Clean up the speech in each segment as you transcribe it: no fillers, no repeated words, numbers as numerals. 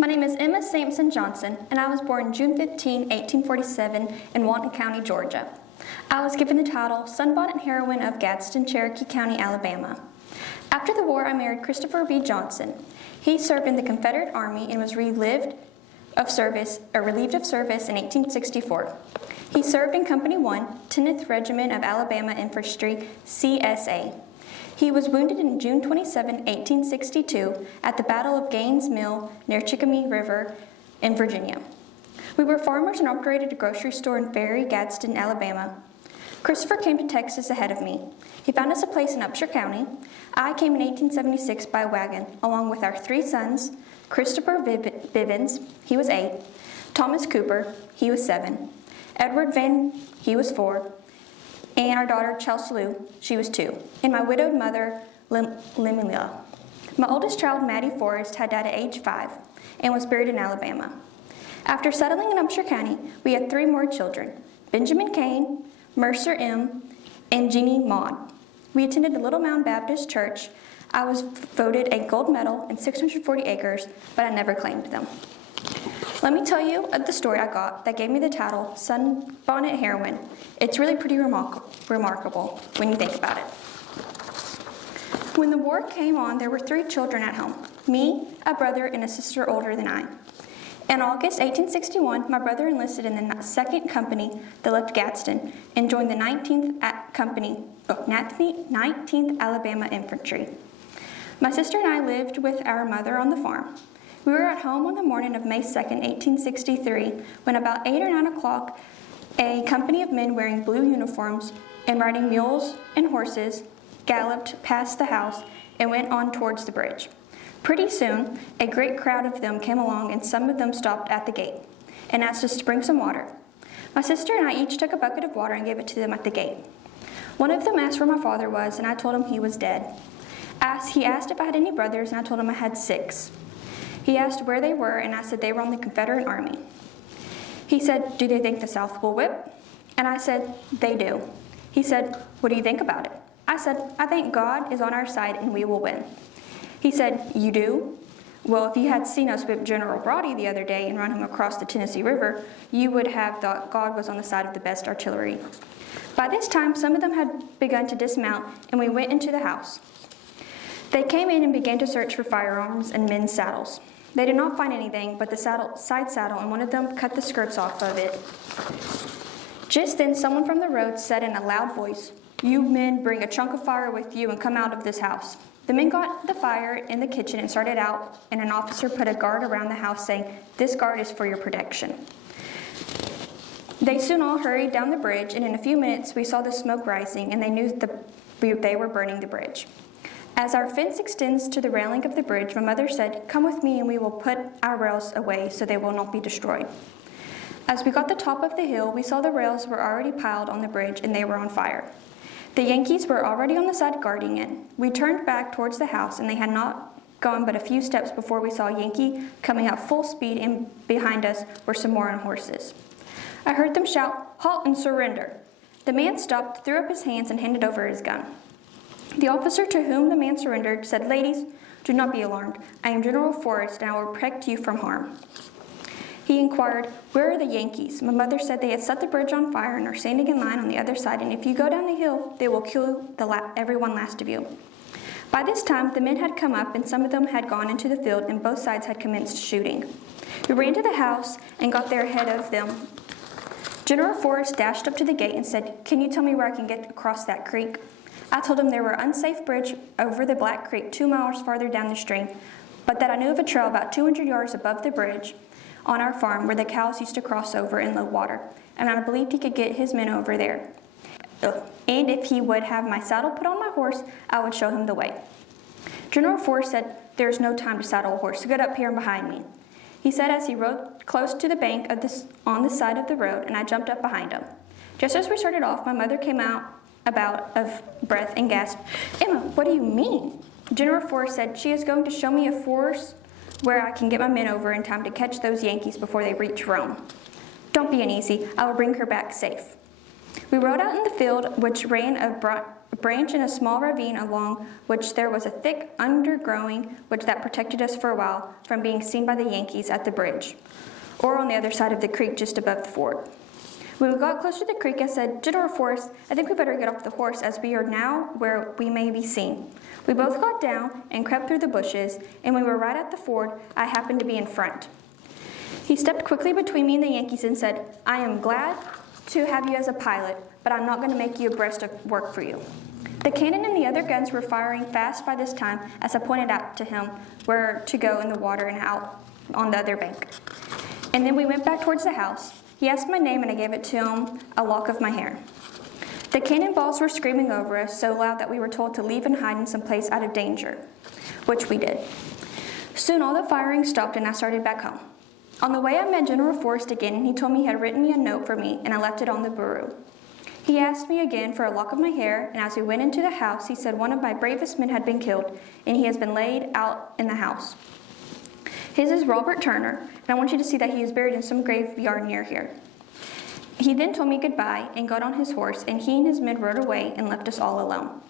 My name is Emma Sansom Johnson, and I was born June 15, 1847 in Walton County, Georgia. I was given the title Sunbonnet Heroine of Gadsden, Cherokee County, Alabama. After the war, I married Christopher B. Johnson. He served in the Confederate Army and was relieved of service in 1864. He served in Company 1, 10th Regiment of Alabama Infantry, CSA. He was wounded on June 27, 1862, at the Battle of Gaines' Mill near Chickahominy River in Virginia. We were farmers and operated a grocery store in Ferry, Gadsden, Alabama. Christopher came to Texas ahead of me. He found us a place in Upshur County. I came in 1876 by wagon, along with our 3 sons, Christopher Bivens, he was 8, Thomas Cooper, he was 7, Edward Van, he was 4, and our daughter, Chelsea Lou, she was 2, and my widowed mother, Lillie. My oldest child, Maddie Forrest, had died at age 5 and was buried in Alabama. After settling in Upshur County, we had 3 more children, Benjamin Kane, Mercer M., and Jeannie Maud. We attended the Little Mound Baptist Church. I was voted a gold medal and 640 acres, but I never claimed them. Let me tell you of the story I got that gave me the title Sunbonnet Heroine. It's really pretty remarkable when you think about it. When the war came on, there were 3 children at home, me, a brother, and a sister older than I. In August 1861, my brother enlisted in the 2nd Company that left Gadsden and joined the 19th Alabama Infantry. My sister and I lived with our mother on the farm. We were at home on the morning of May 2nd, 1863, when about 8 or 9 o'clock, a company of men wearing blue uniforms and riding mules and horses galloped past the house and went on towards the bridge. Pretty soon, a great crowd of them came along, and some of them stopped at the gate and asked us to bring some water. My sister and I each took a bucket of water and gave it to them at the gate. One of them asked where my father was, and I told him he was dead. He asked if I had any brothers, and I told him I had 6. He asked where they were, and I said they were on the Confederate Army. He said, "Do they think the South will whip?" And I said, "They do." He said, "What do you think about it?" I said, "I think God is on our side and we will win." He said, "You do? Well, if you had seen us whip General Brodie the other day and run him across the Tennessee River, you would have thought God was on the side of the best artillery." By this time, some of them had begun to dismount, and we went into the house. They came in and began to search for firearms and men's saddles. They did not find anything but the side saddle, and one of them cut the skirts off of it. Just then, someone from the road said in a loud voice, "You men bring a chunk of fire with you and come out of this house." The men got the fire in the kitchen and started out, and an officer put a guard around the house saying, "This guard is for your protection." They soon all hurried down the bridge, and in a few minutes we saw the smoke rising, and they knew they were burning the bridge. As our fence extends to the railing of the bridge, my mother said, "Come with me and we will put our rails away so they will not be destroyed." As we got to the top of the hill, we saw the rails were already piled on the bridge and they were on fire. The Yankees were already on the side guarding it. We turned back towards the house, and they had not gone but a few steps before we saw a Yankee coming at full speed, and behind us were some more on horses. I heard them shout, "Halt and surrender." The man stopped, threw up his hands, and handed over his gun. The officer to whom the man surrendered said, "Ladies, do not be alarmed. I am General Forrest, and I will protect you from harm." He inquired, "Where are the Yankees?" My mother said they had set the bridge on fire and are standing in line on the other side, and if you go down the hill, they will kill every one last of you. By this time, the men had come up, and some of them had gone into the field, and both sides had commenced shooting. We ran to the house and got there ahead of them. General Forrest dashed up to the gate and said, "Can you tell me where I can get across that creek?" I told him there were an unsafe bridge over the Black Creek 2 miles farther down the stream, but that I knew of a trail about 200 yards above the bridge on our farm where the cows used to cross over in low water, and I believed he could get his men over there. And if he would have my saddle put on my horse, I would show him the way. General Forrest said, "There is no time to saddle a horse, so get up here and behind me," he said as he rode close to the bank on the side of the road, and I jumped up behind him. Just as we started off, my mother came out of breath and gasped, "Emma, what do you mean?" General Forrest said, "She is going to show me a force where I can get my men over in time to catch those Yankees before they reach Rome. Don't be uneasy, I will bring her back safe." We rode out in the field, which ran branch in a small ravine along which there was a thick undergrowing that protected us for a while from being seen by the Yankees at the bridge, or on the other side of the creek just above the fort. When we got closer to the creek, I said, "General Forrest, I think we better get off the horse as we are now where we may be seen." We both got down and crept through the bushes, and when we were right at the ford, I happened to be in front. He stepped quickly between me and the Yankees and said, "I am glad to have you as a pilot, but I'm not going to make you a breast of work for you." The cannon and the other guns were firing fast by this time as I pointed out to him where to go in the water and out on the other bank. And then we went back towards the house. He asked my name and I gave it to him, a lock of my hair. The cannonballs were screaming over us so loud that we were told to leave and hide in some place out of danger, which we did. Soon all the firing stopped and I started back home. On the way I met General Forrest again and he told me he had written me a note for me and I left it on the bureau. He asked me again for a lock of my hair, and as we went into the house, he said one of my bravest men had been killed and he has been laid out in the house. His is Robert Turner, and I want you to see that he is buried in some graveyard near here. He then told me goodbye and got on his horse, and he and his men rode away and left us all alone.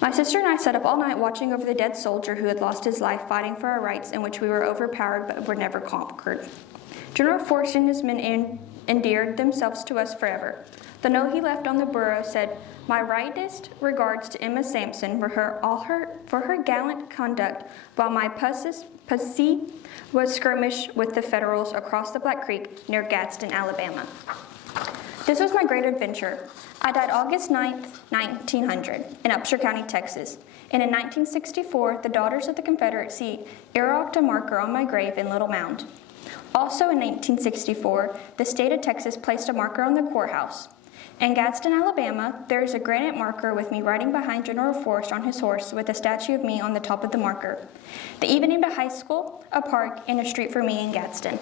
My sister and I sat up all night watching over the dead soldier who had lost his life fighting for our rights, in which we were overpowered but were never conquered. General Forrest and his men endeared themselves to us forever. The note he left on the bureau said, "My rightest regards to Emma Sansom for her gallant conduct while my pussy was skirmished with the Federals across the Black Creek near Gadsden, Alabama." This was my great adventure. I died August 9th, 1900, in Upshur County, Texas. And in 1964, the Daughters of the Confederacy erected a marker on my grave in Little Mound. Also in 1964, the state of Texas placed a marker on the courthouse. In Gadsden, Alabama, there is a granite marker with me riding behind General Forrest on his horse with a statue of me on the top of the marker. They even named a high school, a park, and a street for me in Gadsden.